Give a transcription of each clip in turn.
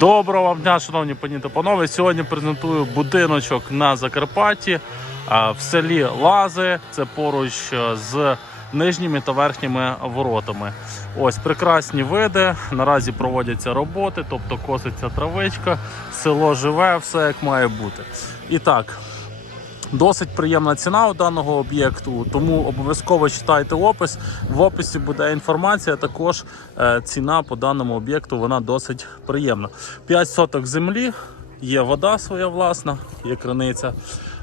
Доброго вам дня, шановні пані та панове. Сьогодні презентую будиночок на Закарпатті в селі Лази. Це поруч е, з нижніми та верхніми воротами. Ось прекрасні види. Наразі проводяться роботи, тобто коситься травичка, село живе, все як має бути. І так. Досить приємна ціна у даного об'єкту, тому обов'язково читайте опис. В описі буде інформація. Також е, ціна по даному об'єкту вона досить приємна. 5 соток землі, є вода своя власна, є криниця.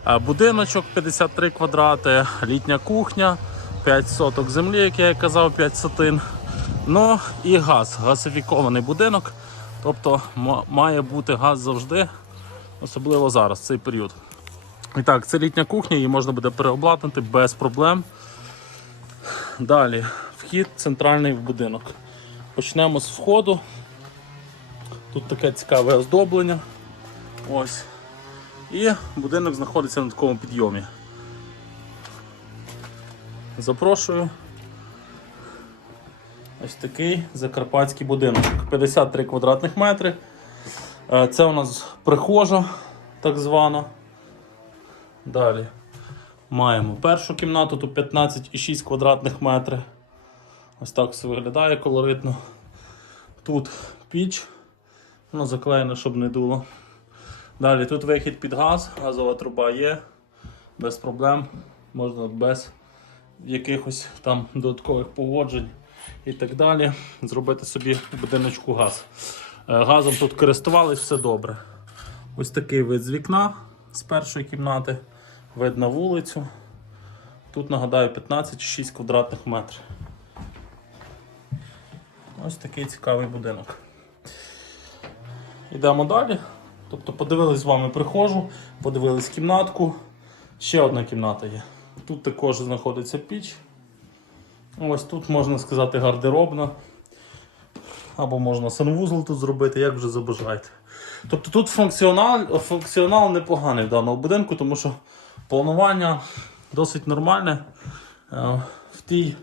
Е, будиночок 53 квадрати, літня кухня, 5 соток землі, як я казав, 5 сотин. Ну і газ, газифікований будинок. Тобто має бути газ завжди, особливо зараз, цей період. І так, це літня кухня, її можна буде переобладнати без проблем. Далі, вхід центральний в будинок. Почнемо з входу. Тут таке цікаве оздоблення. Ось. І будинок знаходиться на такому підйомі. Запрошую. Ось такий закарпатський будинок. 53 квадратних метри. Е, Це у нас прихожа, так звана. Далі маємо першу кімнату, тут 15,6 квадратних метрів. Ось так все виглядає колоритно. Тут піч, воно заклеєно, щоб не дуло. Далі тут вихід під газ, газова труба є, без проблем, можна без якихось там додаткових погоджень і так далі. Зробити собі будиночку газ. Е, Газом тут користувались, все добре. Ось такий вид з вікна з першої кімнати. Вид на вулицю. Тут нагадаю 15,6 квадратних метрів. Ось такий цікавий будинок. Йдемо далі. Тобто подивились з вами прихожу, подивились кімнатку. Ще одна кімната є. Тут також знаходиться піч. Ось тут можна сказати гардеробна. Або можна санвузол тут зробити, як вже забажаєте. Тобто тут функціонал, функціонал непоганий в даному будинку, тому що планування досить нормальне. Е, В тій,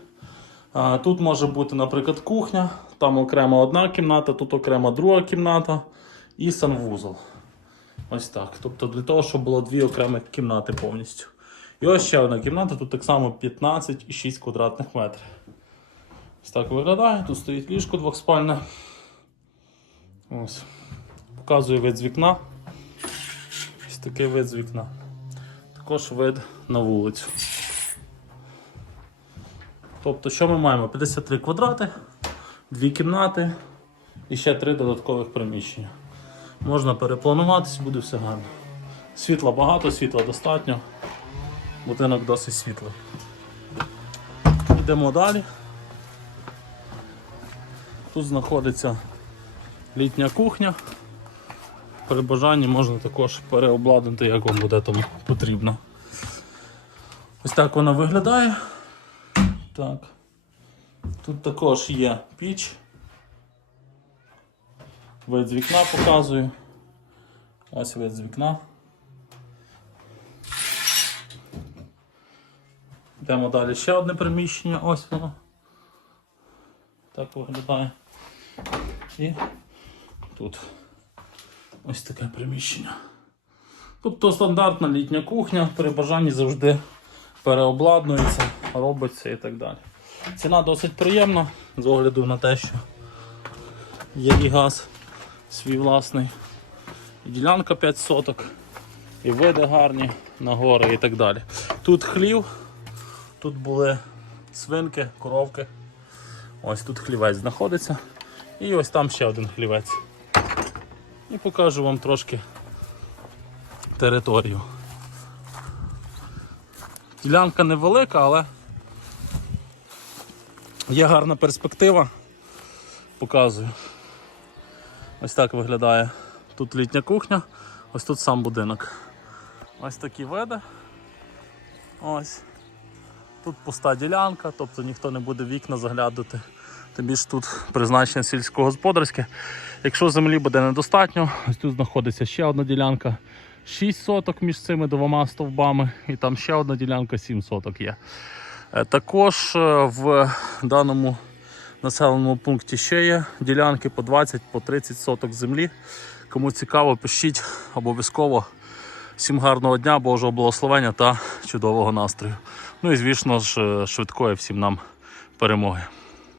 е, тут може бути, наприклад, кухня, там окрема одна кімната, тут окрема друга кімната і санвузол. Ось так. Тобто для того, щоб було дві окремі кімнати повністю. І ось ще одна кімната, тут так само 15,6 квадратних метрів. Ось так виглядає. Тут стоїть ліжко двохспальне. Ось. Показую вид з вікна. Ось такий вид з вікна. Також вид на вулицю. Тобто, що ми маємо? 53 квадрати, дві кімнати і ще три додаткових приміщення. Можна переплануватись, буде все гарно. Світла багато, світла достатньо. Будинок досить світлий. Йдемо далі. Тут знаходиться літня кухня. При бажанні можна також переобладнати, як вам буде тому потрібно. Ось так вона виглядає. Так. Тут також є піч. Вид з вікна показую. Ось вид з вікна. Йдемо далі ще одне приміщення, ось воно. Так виглядає. І тут ось таке приміщення. Тобто стандартна літня кухня, при бажанні завжди переобладнується, робиться і так далі. Ціна досить приємна, з огляду на те, що є і газ свій власний, і ділянка 5 соток, і види гарні на гори і так далі. Тут хлів, тут були свинки, коровки. Ось тут хлівець знаходиться. І ось там ще один хлівець. І покажу вам трошки територію. Ділянка невелика, але є гарна перспектива. Показую. Ось так виглядає тут літня кухня, ось тут сам будинок. Ось такі види. Ось. Тут пуста ділянка, тобто ніхто не буде вікна заглядати. Тим більше тут призначення сільськогосподарське. Якщо землі буде недостатньо, ось тут знаходиться ще одна ділянка 6 соток між цими двома стовбами, і там ще одна ділянка 7 соток є. Е, Також е, в даному населеному пункті ще є ділянки по 20 по 30 соток землі. Кому цікаво, пишіть обов'язково. Всім гарного дня, Божого благословення та чудового настрою. Ну і звісно ж, е, швидкої всім нам перемоги.